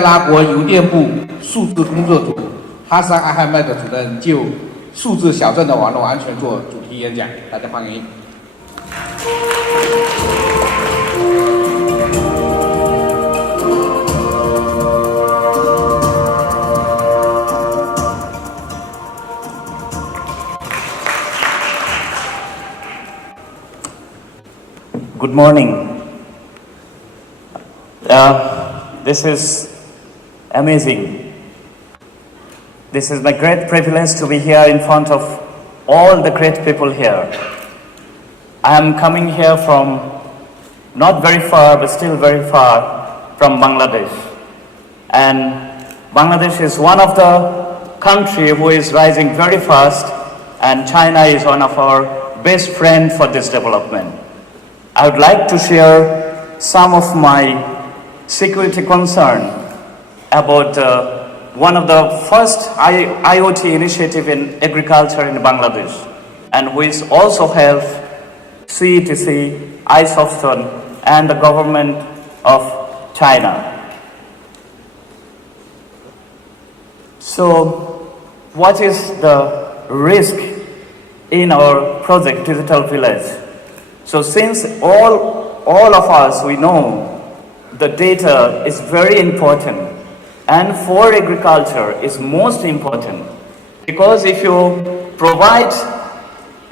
拉国邮电部数字工作组哈桑阿罕麦德主任就数字小镇的网络安全做主题演讲，大家欢迎。Good morning. This is amazing. This is my great privilege to be here in front of all the great people here. I am coming here from not very far, but still very far from Bangladesh. And Bangladesh is one of the country who is rising very fast, and China is one of our best friends for this development. I would like to share some of my security concern about one of the first IoT initiative in agriculture in Bangladesh, and which also helps CETC, iSoftware, and the government of China. So, what is the risk in our project Digital Village? So, since all of us, we know the data is very important, and for agriculture is most important, because if you provide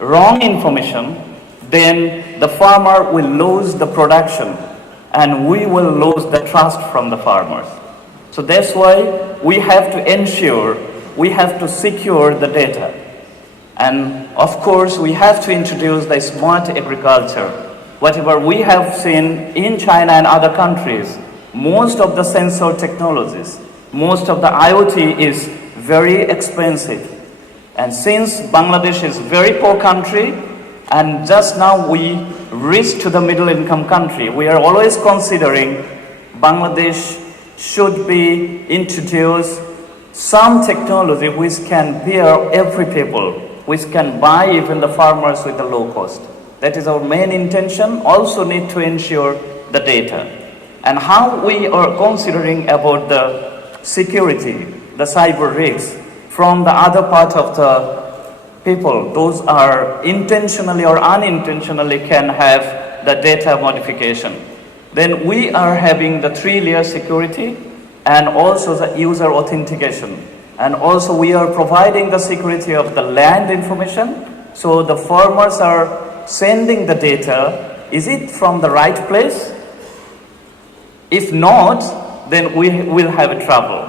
wrong information, then the farmer will lose the production and we will lose the trust from the farmers. So that's why we have to ensure, we have to secure the data. And of course, we have to introduce the smart agriculture. Whatever we have seen in China and other countries, most of the sensor technologies, most of the IoT is very expensive. And since Bangladesh is a very poor country, and just now we reached to the middle income country, we are always considering Bangladesh should be introduce some technology which can bear every people, which can buy even the farmers with a low cost. That is our main intention. Also need to ensure the data. And how we are considering about the security, the cyber risks from the other part of the people, those are intentionally or unintentionally can have the data modification. Then we are having the 3-layer security and also the user authentication. And also we are providing the security of the land information. So the farmers are sending the data, is it from the right place? If not, then we will have a trouble.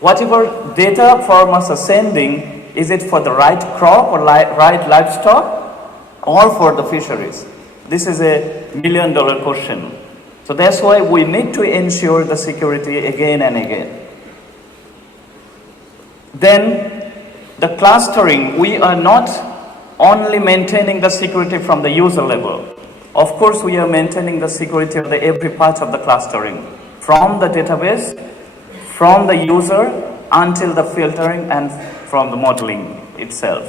Whatever data farmers are sending, is it for the right crop or right livestock or for the fisheries? This is a $1 million question. So that's why we need to ensure the security again and again. Then the clustering, we are not only maintaining the security from the user level. Of course, we are maintaining the security of every part of the clustering, from the database, from the user, until the filtering and from the modeling itself.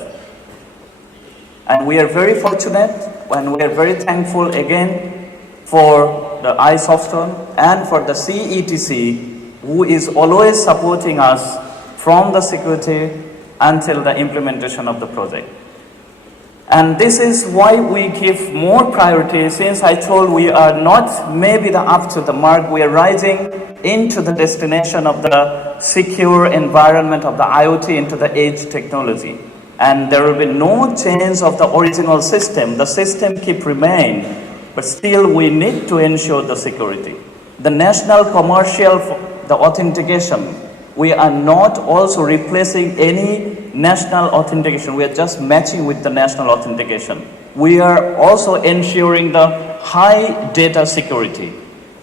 And we are very fortunate and we are very thankful again for the iSoftware and for the CETC, who is always supporting us from the security until the implementation of the project. And this is why we give more priority, since I told we are not maybe up to the mark, we are rising into the destination of the secure environment of the IoT into the edge technology. And there will be no change of the original system. The system keep remain, but still we need to ensure the security. The national commercial, the authentication, we are not also replacing any national authentication. We are just matching with the national authentication. We are also ensuring the high data security.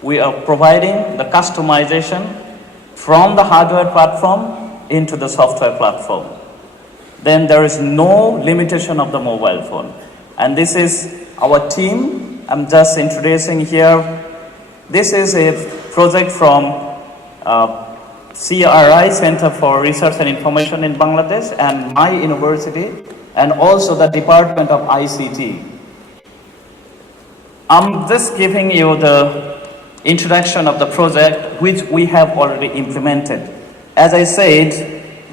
We are providing the customization from the hardware platform into the software platform. Then there is no limitation of the mobile phone. And this is our team. I'm just introducing here. This is a project from CRI, Center for Research and Information in Bangladesh, and my university, and also the Department of ICT. I'm just giving you the introduction of the project which we have already implemented. As I said,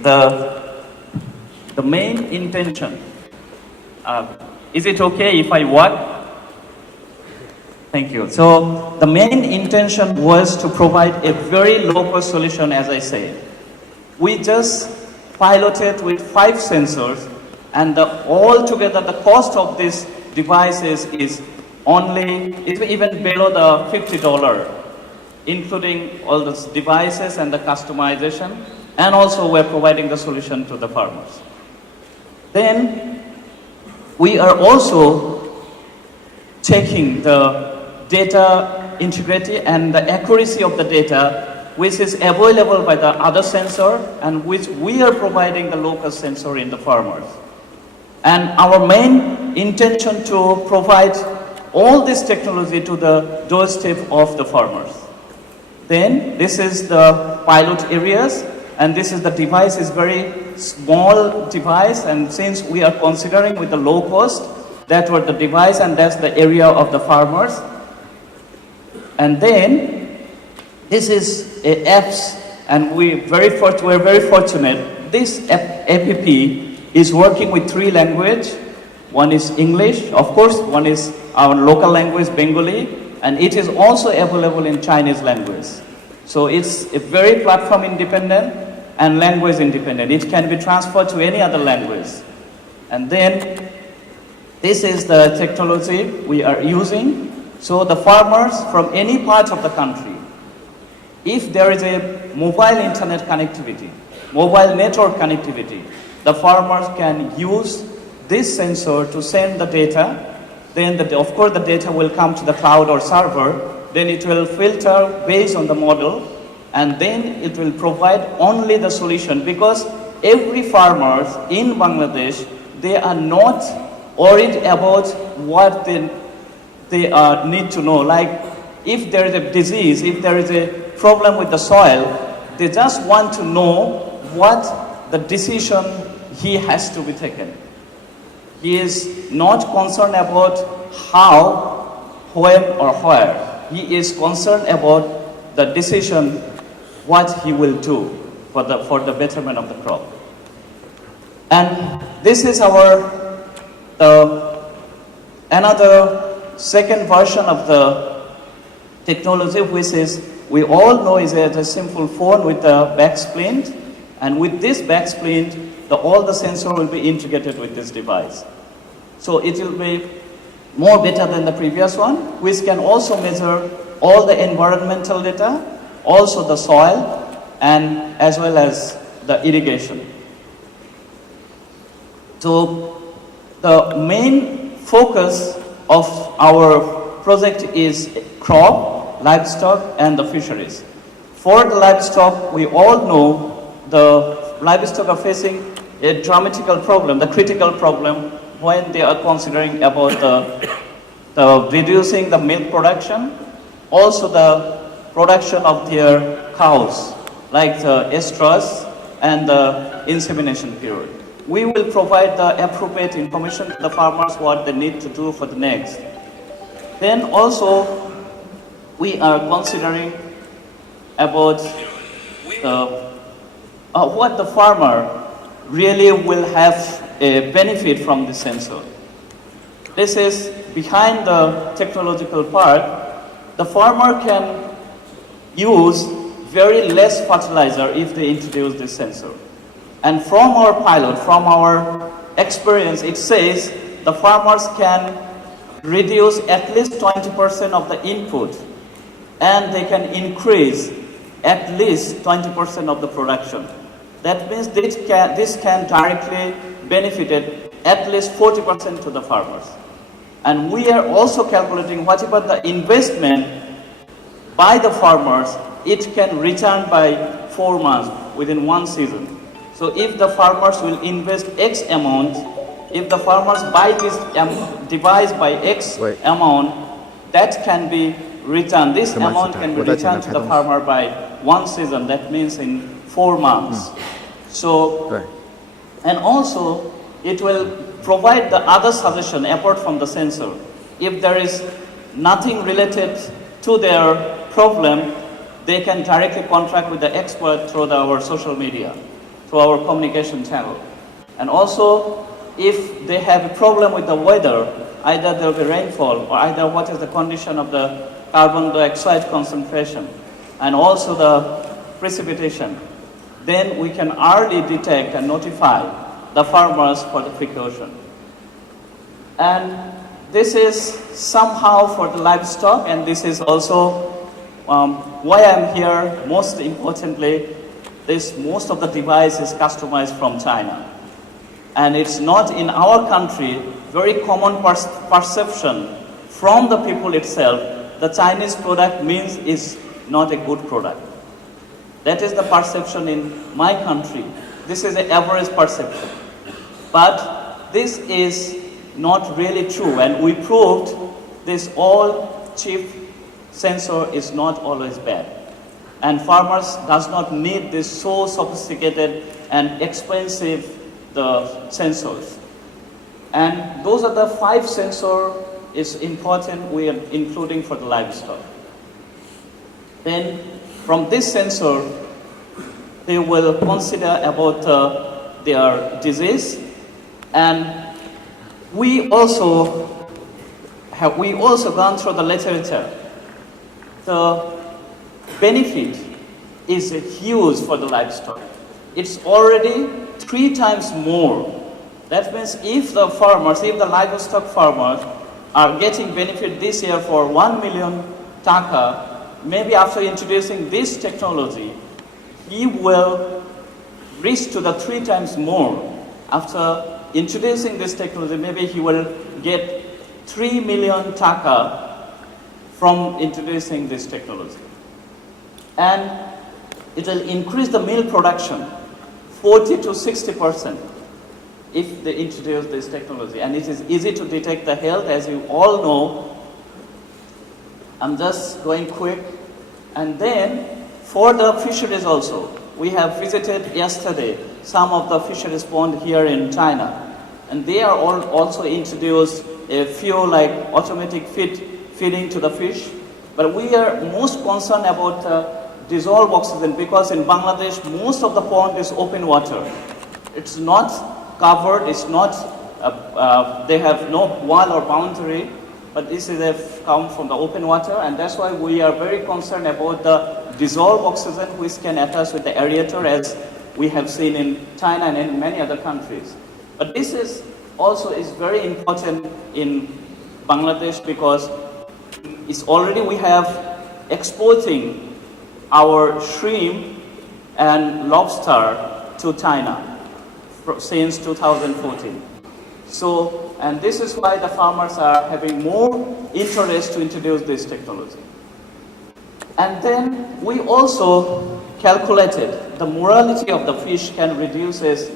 the main intention, is it okay if I walk? Thank you. So the main intention was to provide a very low-cost solution, as I said. We just piloted with 5 sensors, and altogether the cost of these devices is even below the $50, including all those devices and the customization, and also we're providing the solution to the farmers. Then we are also checking the data integrity and the accuracy of the data which is available by the other sensor and which we are providing the local sensor in the farmers. And our main intention to provide all this technology to the doorstep of the farmers. Then this is the pilot areas, and this is the device is very small device, and since we are considering with the low cost, that was the device and that's the area of the farmers. And then this is a apps, and we're very fortunate. This app is working with 3 languages. One is English, of course, one is our local language, Bengali, and it is also available in Chinese language. So it's a very platform independent and language independent. It can be transferred to any other language. And then this is the technology we are using. So the farmers from any part of the country, if there is a mobile internet connectivity, mobile network connectivity, the farmers can use this sensor to send the data. Then of course the data will come to the cloud or server. Then it will filter based on the model, and then it will provide only the solution, because every farmers in Bangladesh, they are not worried about what they need to know. Like if there is a disease, if there is a problem with the soil, they just want to know what the decision he has to be taken. He is not concerned about how, when or where. He is concerned about the decision what he will do for the betterment of the crop. And this is our another second version of the technology, which is, we all know is a simple phone with a back splint, and with this back splint, all the sensor will be integrated with this device. So it will be more better than the previous one, which can also measure all the environmental data, also the soil, and as well as the irrigation. So the main focus of our project is crop, livestock, and the fisheries. For the livestock, we all know the livestock are facing a dramatical problem, the critical problem, when they are considering about the reducing the milk production, also the production of their cows, like the estrus and the insemination period. We will provide the appropriate information to the farmers what they need to do for the next. Then also we are considering about what the farmer really will have a benefit from the sensor. This is behind the technological part. The farmer can use very less fertilizer if they introduce this sensor. And from our pilot, from our experience, it says the farmers can reduce at least 20% of the input, and they can increase at least 20% of the production. That means this can directly benefit at least 40% to the farmers. And we are also calculating whatever the investment by the farmers, it can return by 4 months, within 1 season. So if the farmers will invest X amount, if the farmers buy this device by X amount, that can be returned. This amount can be returned to the farmer by 1 season. That means in 4 months. So, and also it will provide the other suggestion apart from the sensor. If there is nothing related to their problem, they can directly contact with the expert through our social media, through our communication channel. And also, if they have a problem with the weather, either there will be rainfall or either what is the condition of the carbon dioxide concentration and also the precipitation, then we can early detect and notify the farmers for the precaution. And this is somehow for the livestock, and this is also why I'm here. Most importantly, most of the device is customized from China. And it's not in our country, very common perception from the people itself, the Chinese product means is not a good product. That is the perception in my country. This is an average perception. But this is not really true, and we proved this all chip sensor is not always bad. And farmers does not need this so sophisticated and expensive the sensors. And those are the 5 sensors is important we are including for the livestock. Then from this sensor, they will consider about their disease, and we also gone through the literature. The benefit is huge for the livestock. It's already 3 times more. That means if the livestock farmers are getting benefit this year for 1 million taka, maybe after introducing this technology, he will reach to the 3 times more. After introducing this technology, maybe he will get 3 million taka from introducing this technology. And it will increase the milk production 40 to 60% if they introduce this technology. And it is easy to detect the health, as you all know. I'm just going quick. And then for the fisheries also, we have visited yesterday some of the fisheries pond here in China. And they are also introduced a few like automatic feeding to the fish. But we are most concerned about dissolved oxygen, because in Bangladesh, most of the pond is open water. It's not covered, it's not, they have no wall or boundary, but this is come from the open water, and that's why we are very concerned about the dissolved oxygen which can attach with the aerator, as we have seen in China and in many other countries. But this is also is very important in Bangladesh, because it's already we have exporting our shrimp and lobster to China since 2014. So, and this is why the farmers are having more interest to introduce this technology. And then we also calculated the mortality of the fish can reduce as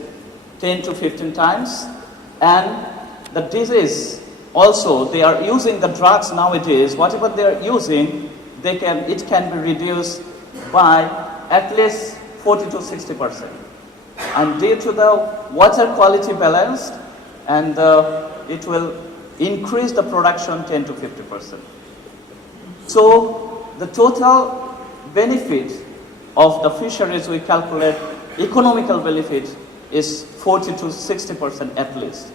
10 to 15 times, and the disease also, they are using the drugs nowadays, whatever they are using, it can be reduced by at least 40 to 60%. And due to the water quality balance, and it will increase the production 10 to 50%. So the total benefit of the fisheries we calculate, economical benefit is 40 to 60% at least.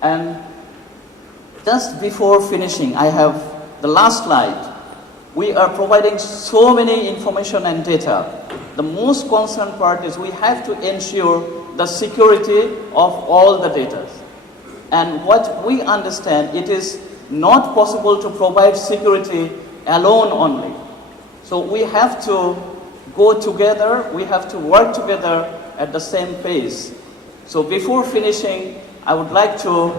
And just before finishing, I have the last slide. We are providing so many information and data. The most concerned part is we have to ensure the security of all the data. And what we understand, it is not possible to provide security alone only. So we have to go together, we have to work together at the same pace. So before finishing, I would like to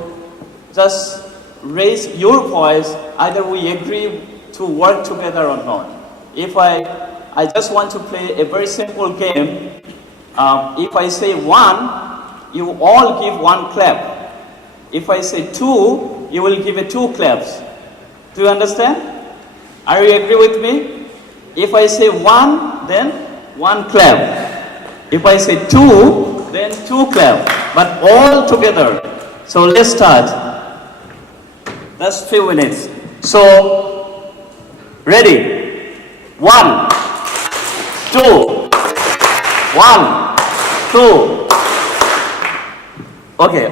just raise your voice, either we agree to work together or not. If I just want to play a very simple game. If I say 1, you all give 1 clap. If I say 2, you will give 2 claps. Do you understand? Are you agree with me? If I say 1, then 1 clap. If I say 2, then 2 clap. But all together. So let's start. That's 2 minutes. So, ready? 1, 2, 1, 2. Okay,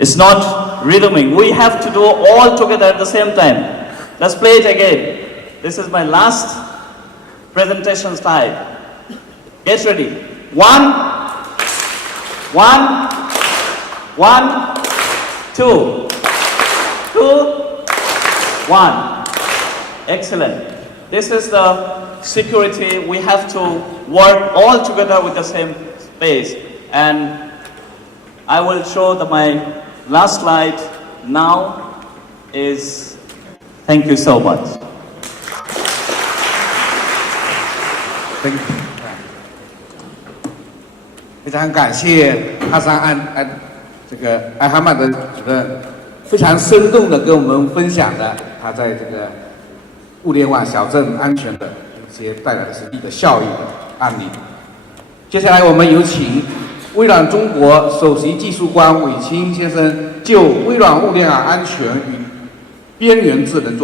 it's not rhythming. We have to do all together at the same time. Let's play it again. This is my last presentation slide. Get ready. 1, 1, 1, 2, 2, 1. Excellent. This is the security. We have to work all together with the same space. And I will show my last slide now is, thank you so much. Thank you. 非常感谢哈桑艾哈迈德主任，非常生动的跟我们分享了他在这个物联网小镇安全的一些带来的实际的效益的案例。接下来我们有请微软中国首席技术官韦清先生就微软物联网安全与边缘智能做。